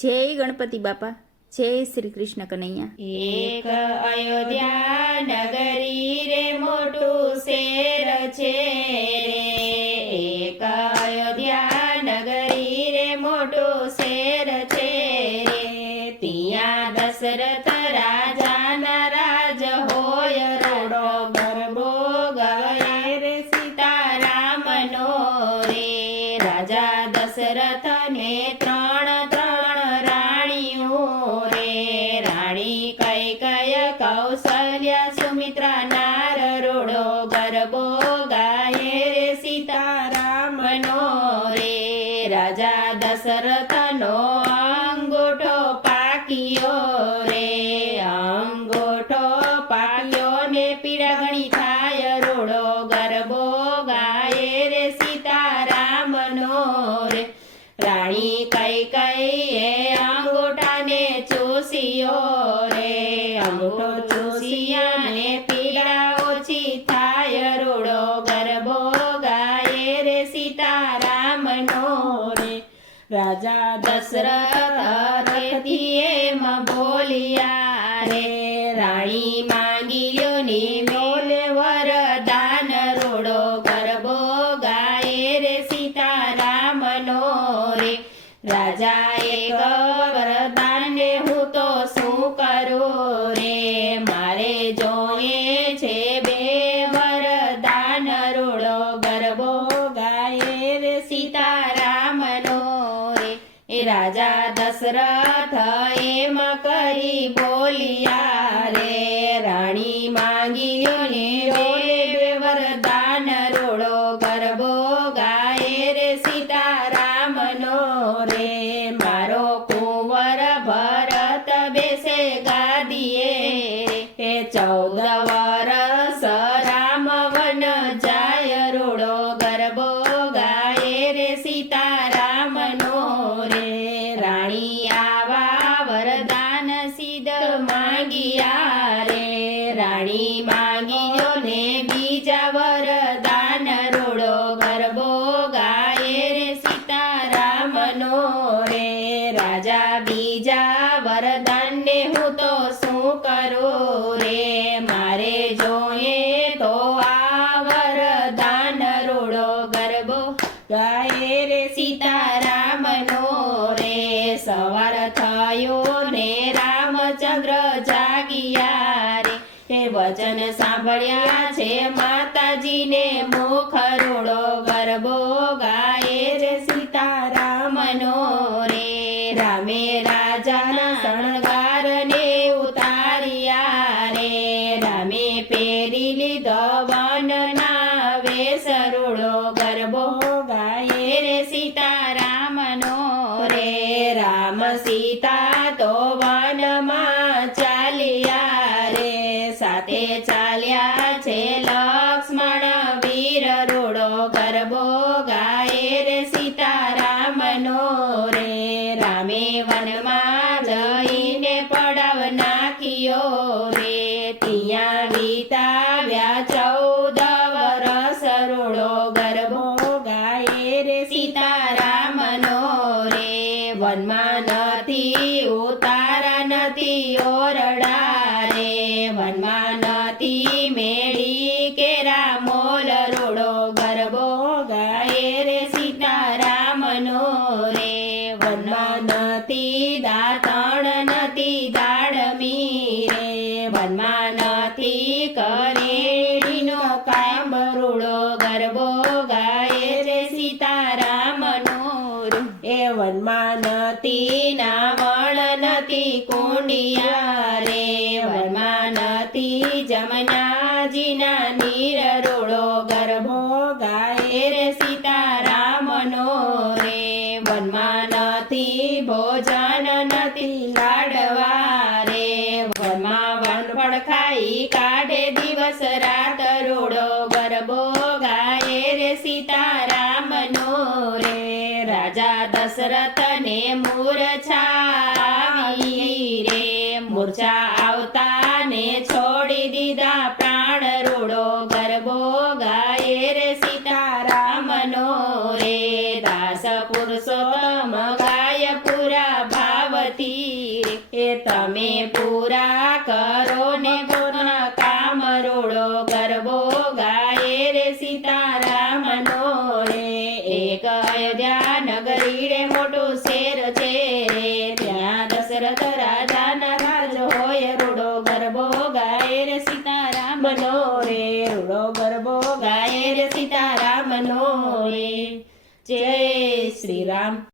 જય ગણપતિ બાપા, જય શ્રી કૃષ્ણ કનૈયા. એક અયોધ્યા નગરી રે મોટું શેર છે રે. એક અયોધ્યા નગરી રે મોટું શેર છે રે. ત્યાં દશરથ રાજાના રાજ હોય રોડો ગરબો ગવાય રે સીતારામનો રે. રાજા દશરથને ત્રણ રાણીઓ રે. રાણી કૈકેય કૌશલ્યા સુમિત્રા નાર રોડો ગરબો ગાય રે સીતારામનો રે. રાજા દશરથનો અંગૂઠો પાક્યો રે. અંગૂઠો પાક્યો ને પીડા ઘણી થાય રોડો ગરબો ગાય રે સીતારામનો રે. રાણી કૈકેયીએ અંગૂઠાને ચૂસ્યો રે. અંગૂઠો ચૂસ્યાને પીડા ઓછી થાય રોડો ગરબો ગાય રે સીતારામનો રે. રાજા દશરથ રથથી એમ બોલ્યા રે. રાણી માંગી લ્યો ને મોલે વરદાન રોડો ગરબો ગાય રે સીતારામનો રે. રાજા એક વરદાનને હું તો શું કરું રે. મારે જોઈએ છે બે વરદાન રોડો ગરબો ગાય રે સીતારામનો રે. એ રાજા દશરથ એમ કરી બોલ્યા રે. રાણી માંગી લ્યો ને બે વરદાન રોડો ગરબો ગાય રે સીતારામનો રે. મારો કુંવર ભરત બેસે ગાદીએ રે. 14 વરસ રામ વન જાય રોડો ગરબો ગાય રે સીતારામનો રે. રાણી આવા વરદાન સિદ્ધ માંગ્યા રે. રાણી માંગી ને બીજા વરદાન રોડો ગરબો ગાય રે સીતારામનો રે. રાજા બીજા વરદાનને હું તો શું કરું રે. મારે જોઈએ તો આ વરદાન રોડો ગરબો ગાય રે સીતારામનો રે. સવાર થયો ને રામચંદ્ર જાગ્યા રે. એ વચન સાંભળ્યા છે માતાજીને મુખ રોડો ગરબો ગાય રે સીતારામનો રે. રામે રાજાના શણગારને ઉતાર્યા રે. રામે પહેરી લીધો વનના વેશ રોડો ગરબો ગાય રે સીતારામનો રે. રામ સીતા તો વનમાં ચાલ્યા રે. સાથે ચાલ્યા છે લક્ષ્મણ વીર રોડો ગરબો ગાય રે સીતારામનો રે. રામે વનમાં જઈને પડાવ નાખ્યો રે. ત્યાં વિતાવ્યા 14 વરસ રોડો ગરબો ગાય રે સીતારામનો રે. વનમાં નથી ઉતારા નથી ઓરડા રે. વનમાં નથી મેળી કેરા મોલ રોડો ગરબો ગાય રે સીતારામનો રે. વનમાં નથી દાંતણ નથી દાડમી રે. વનમાં નથી કરેડીનો કામ રોડો ગરબો ગાય રે સીતારામનો રે. એ વનમાં નથી નાવણ નથી કુંડિયા રે. વનમાં નથી જમનાજીના નીર રોડો ગરબો ગાય રે સીતારામનો રે. વનમાં નથી ભોજન નથી લાડવા રે. વનમાં વનફળ ખાઈ કાઢે દિવસ રાત રોડો ગરબો ગાય રે સીતારામનો રે. રાજા દશરથને મૂર્છા આવી રે. મૂર્છા આવતા ને છોડી દીધા પ્રાણ રોડો ગરબો ગાય રે સીતારામનો રે. દાસ પુરુષોત્તમ ગાય પુરા ભાવ તમે પૂરા કરો ને પોતાના કામ રોડો ગરબો ગાય રે સીતારામનો રે એક અયોધ્યા નગરી રે મોટું શેર છે રે ત્યાં દશરથ રાજાના રાજ હોય રૂડો ગરબો ગાય રે સીતારામનો રે રૂડો ગરબો ગાય રે સીતારામનો રે જય શ્રી રામ.